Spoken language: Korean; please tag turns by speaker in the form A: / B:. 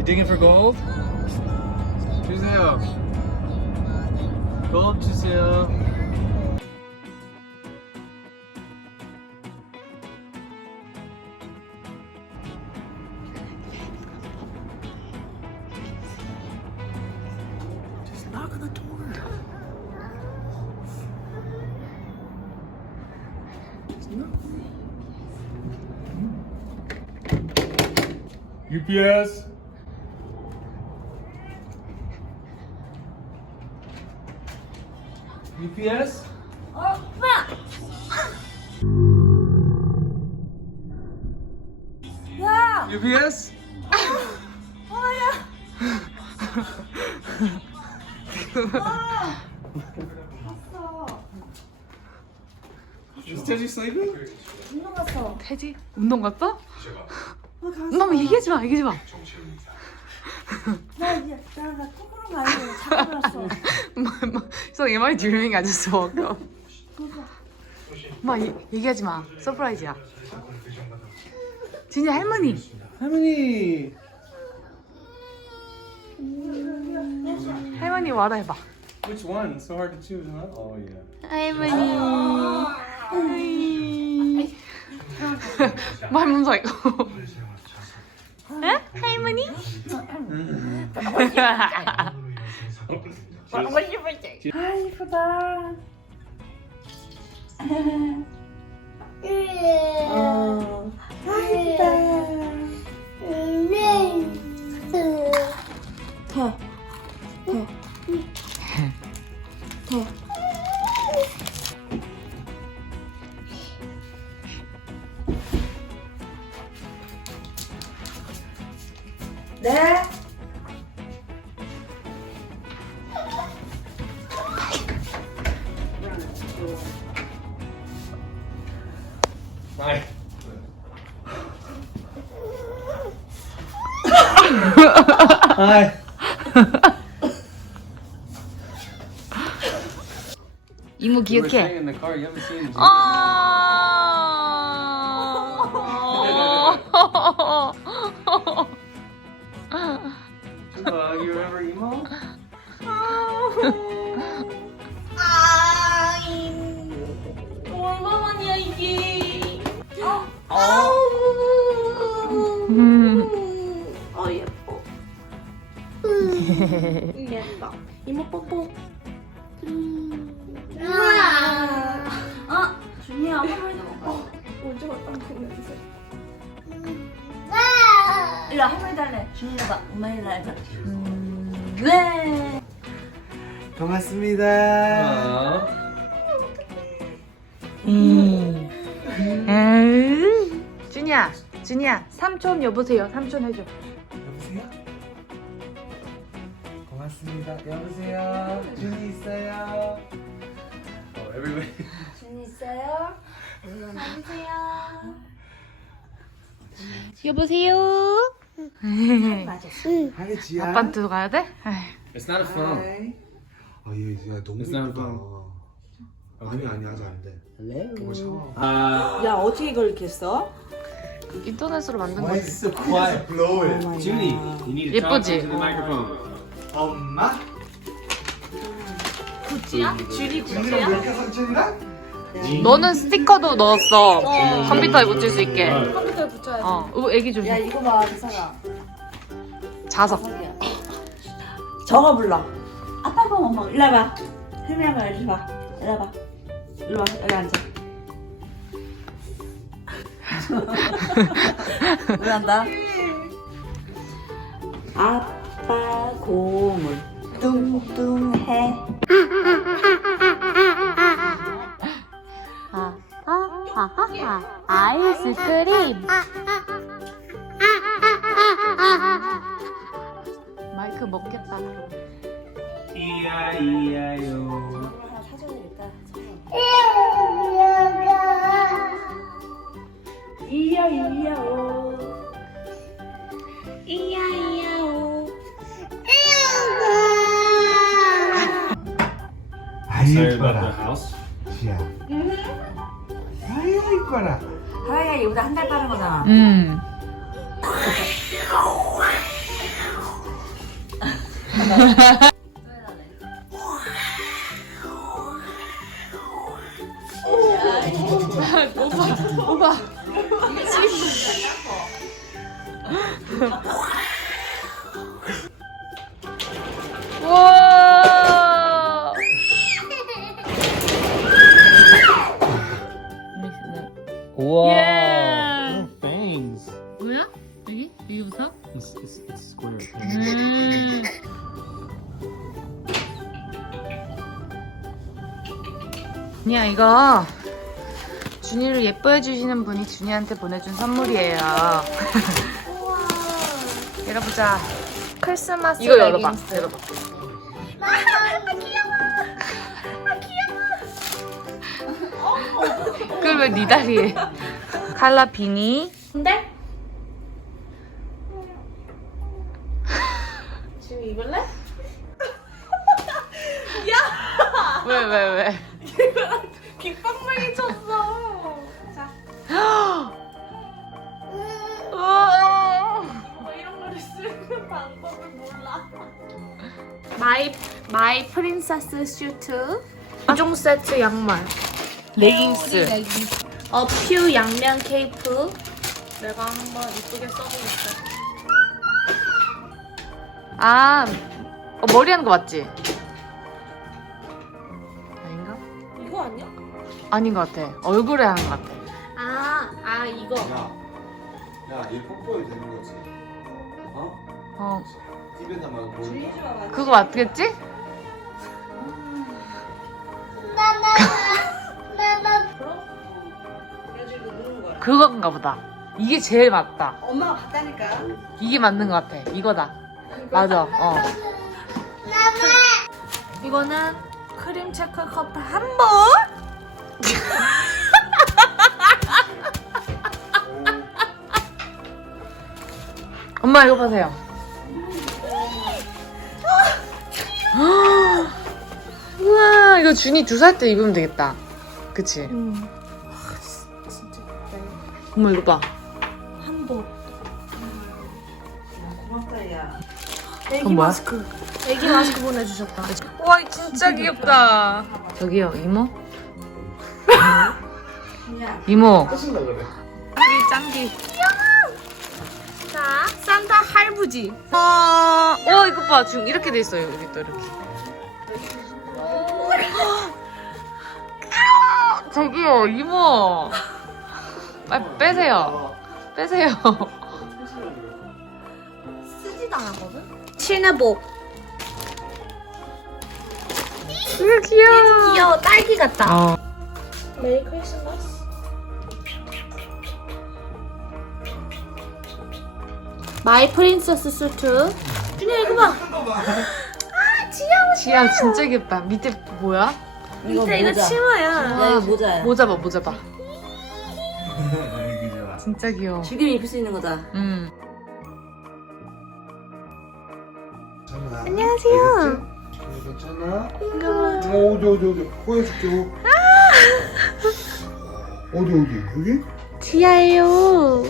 A: You digging for gold? 주세요. gold 주세요. Just knock on the door. Just knock. UPS. UPS?
B: 오빠! 야!
A: UPS?
B: 갔어.
A: Is Teddy sleeping?
B: 운동 갔어.
C: 태지 운동 갔어?
B: 어, 갔어.
C: 너무 얘기하지 마 얘기하지 마.
B: 나 이제 나나 통으로 가는데 자고 났어.
C: So am I dreaming? I just woke up. 마 이- 얘기하지 마. 서프라이즈야. 진짜 할머니.
A: 할머니.
C: 할머니 와라 해봐.
A: Which one? So hard to choose, huh? Oh yeah.
C: 할머니. 말 문서 이거. 에? 할머니?
B: 아 이쁘다. 어. 아 이쁘다. 더. 더. 더. 네.
A: Hi.
C: 이모
A: were
C: 기억해.
A: staying in the car. You haven't seen. Uh,
B: 와, 할머니 달래. 준이 봐, 엄마 일 달래. 네.
D: 고맙습니다.
C: 음. 준이야, 준이야, 삼촌 여보세요. 삼촌 해줘.
D: 여보세요? 고맙습니다. 여보세요? 준이 있어요?
A: Oh, everybody.
B: 준이 있어요?
C: 여보세요.
D: 하 이 지야.
C: 아빠한테 가야 돼? 에이.
A: It's not a phone.
D: 아, 얘, 야, 너무
A: It's not a
D: 예쁘다.
A: phone.
D: 아니, 아니, 아직 안 돼. 이거 샤워.
A: Uh,
B: 야 어떻게 이걸 겠어?
C: 인터넷으로 만든
D: Why
C: 거지.
D: is it so quiet? Blow it.
A: Judy, you need to talk
C: 예쁘지?
A: into the microphone.
D: 엄마?
B: 굿즈야? 줄이
D: 준이가 왜 이렇게 삼촌이랑?
C: 너는 스티커도 넣었어. 컴퓨터에 붙일 수 있게.
B: 컴퓨터에 붙여야지.
C: 어, 이거 애기
B: 좀야 이거 봐, 이사가.
C: 자석.
B: 정어 불러. 아빠 봐, 엄마. 일로 와봐. 혜미 한번 이리 봐. 이리 와봐. 일로 와, 여기 앉아. 왜 한다? 아빠 고물 뚱뚱해.
C: 아, 아, 아, 아, 아이스크림. 마이크 먹겠다.
A: E-I-E-I-O.
B: 하나 사줘야겠다. 이야 이야 오. 이야 이야 오.
D: 아이
A: Excited about the
D: 이뻐라.
A: house?
D: 지야. 아이 이뻐라.
B: 하와이가 이보다 한 달 빠른 거잖아.
C: 음. 오빠, 오빠. 와.
A: Wow.
C: Yeah. 야 이거 준이를 예뻐해 주시는 분이 준이한테 보내준 선물이에요. 열어보자.
E: 크리스마스
C: 이거 열어봐.
E: 레깅스.
C: 열어봐. 그걸 왜 네 다리에? 칼라 비니.
E: 근데? 지금 입을래?
C: 왜왜 왜?
E: 마이 마이 프린세스 슈트. 이종 세트 양말.
C: 레깅스.
E: 어퓨 양면 케이프. 내가 한번 이쁘게 써보겠어.
C: 아, 어, 머리 하는 거 맞지? 아닌가?
E: 이거 아니야?
C: 아닌 것 같아. 얼굴에 하는 것 같아.
E: 아, 아 이거.
D: 야, 야, 얘 뽀뽀해도 되는 거지? 어?
C: 어,
D: 보는
C: 그거 맞겠지?
B: 그래가지고 누르는 거야.
C: 그건가 보다. 이게 제일 맞다.
B: 엄마가 봤다니까.
C: 이게 맞는 것 같아. 이거다. 맞아. 어.
E: 이거는 크림 체크 커플 한 번.
C: 엄마 이거 보세요. 이거 준이 두 살 때 입으면 되겠다. 그치?
E: 음.
C: 엄마 이거 봐.
E: 한복.
B: 고맙다 야.
E: 애기
C: 그건 뭐야?
E: 마스크. 애기 마스크 보내주셨다.
C: 와, 진짜 귀엽다. 저기요, 이모?
B: 야.
C: 이모.
D: 하신다 그래.
C: 우리 짱기.
E: 자, 산타 할부지.
C: 와, 어, 이거 봐. 지금 이렇게 돼 있어요. 여기 또 이렇게. 저기요, 이모. 빨리 빼세요. 빼세요.
E: 쓰지도 않았거든? 실내복.
C: 이거 귀여워.
E: 귀여워. 딸기 같다.
C: 어.
E: 메리 크리스마스. 마이 프린세스 수트. 준이야 이거 봐.
C: 지야 진짜 귀엽다. 밑에 뭐야?
B: 이거
E: 진짜 이거
B: 모자.
E: 치마야.
B: 야 이거 모자야.
C: 모자 봐, 모자 봐. 진짜 귀여워.
B: 지금 입을 수 있는 거다.
C: 음.
D: 안녕하세요. 괜찮아? 어, 어디 어디 어디 보여줄게. 어디 어디 여기?
E: 지아예요.